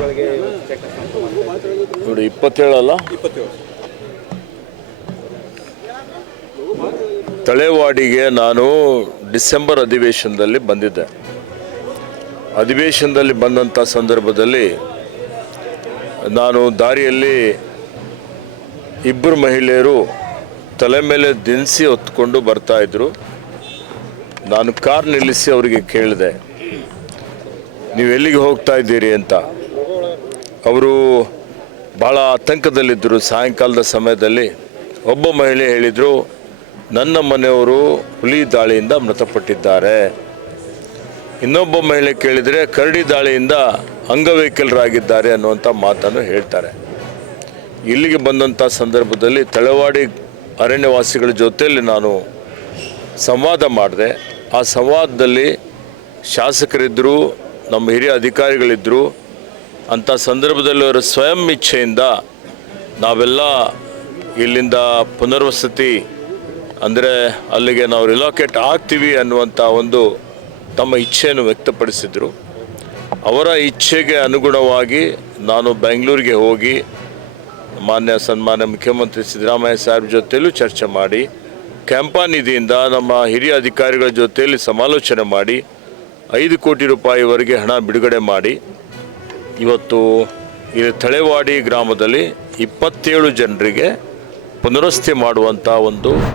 ಗ್ರಾಮಗಳಿಗೆ ಚೆಕ್ ನೋಡಿ 27 ಅಲ್ಲ, 27. ತಳೇವಾಡಿಗೆ ನಾನು ಡಿಸೆಂಬರ್ ಅಧಿವೇಶನದಲ್ಲಿ ಬಂದಿದ್ದೆ. ಅಧಿವೇಶನದಲ್ಲಿ ಬಂದಂಥ ಸಂದರ್ಭದಲ್ಲಿ ನಾನು ದಾರಿಯಲ್ಲಿ ಇಬ್ಬರು ಮಹಿಳೆಯರು ತಲೆ ಮೇಲೆ ದಿನಸಿ ಹೊತ್ಕೊಂಡು ಬರ್ತಾಯಿದ್ರು. ನಾನು ಕಾರ್ ನಿಲ್ಲಿಸಿ ಅವರಿಗೆ ಕೇಳಿದೆ, ನೀವು ಎಲ್ಲಿಗೆ ಹೋಗ್ತಾ ಇದ್ದೀರಿ ಅಂತ. ಅವರು ಭಾಳ ಆತಂಕದಲ್ಲಿದ್ದರು. ಸಾಯಂಕಾಲದ ಸಮಯದಲ್ಲಿ ಒಬ್ಬ ಮಹಿಳೆ ಹೇಳಿದರು, ನನ್ನ ಮನೆಯವರು ಹುಲಿ ದಾಳಿಯಿಂದ ಮೃತಪಟ್ಟಿದ್ದಾರೆ. ಇನ್ನೊಬ್ಬ ಮಹಿಳೆ ಕೇಳಿದರೆ ಕರಡಿ ದಾಳಿಯಿಂದ ಅಂಗವೈಕಲರಾಗಿದ್ದಾರೆ ಅನ್ನುವಂಥ ಮಾತನ್ನು ಹೇಳ್ತಾರೆ. ಇಲ್ಲಿಗೆ ಬಂದಂಥ ಸಂದರ್ಭದಲ್ಲಿ ತಳವಾಡಿ ಅರಣ್ಯವಾಸಿಗಳ ಜೊತೆಯಲ್ಲಿ ನಾನು ಸಂವಾದ ಮಾಡಿದೆ. ಆ ಸಂವಾದದಲ್ಲಿ ಶಾಸಕರಿದ್ದರು, ನಮ್ಮ ಹಿರಿಯ ಅಧಿಕಾರಿಗಳಿದ್ದರು. ಅಂಥ ಸಂದರ್ಭದಲ್ಲಿ ಅವರ ಸ್ವಯಂ ಇಚ್ಛೆಯಿಂದ ನಾವೆಲ್ಲ ಇಲ್ಲಿಂದ ಪುನರ್ವಸತಿ ಅಂದರೆ ಅಲ್ಲಿಗೆ ನಾವು ರಿಲೋಕೇಟ್ ಆಗ್ತೀವಿ ಅನ್ನುವಂಥ ಒಂದು ತಮ್ಮ ಇಚ್ಛೆಯನ್ನು ವ್ಯಕ್ತಪಡಿಸಿದರು. ಅವರ ಇಚ್ಛೆಗೆ ಅನುಗುಣವಾಗಿ ನಾನು ಬೆಂಗಳೂರಿಗೆ ಹೋಗಿ ಸನ್ಮಾನ್ಯ ಮುಖ್ಯಮಂತ್ರಿ ಸಿದ್ದರಾಮಯ್ಯ ಸಾಹೇಬ್ ಜೊತೆಯಲ್ಲೂ ಚರ್ಚೆ ಮಾಡಿ, ಕ್ಯಾಂಪಾ ನಿಧಿಯಿಂದ ನಮ್ಮ ಹಿರಿಯ ಅಧಿಕಾರಿಗಳ ಜೊತೆಯಲ್ಲಿ ಸಮಾಲೋಚನೆ ಮಾಡಿ 5 ಕೋಟಿ ರೂಪಾಯಿವರೆಗೆ ಹಣ ಬಿಡುಗಡೆ ಮಾಡಿ ಇವತ್ತು ಇಲ್ಲಿ ತಳೇವಾಡಿ ಗ್ರಾಮದಲ್ಲಿ 27 ಜನರಿಗೆ ಪುನರ್ವಸತಿ ಮಾಡುವಂಥ ಒಂದು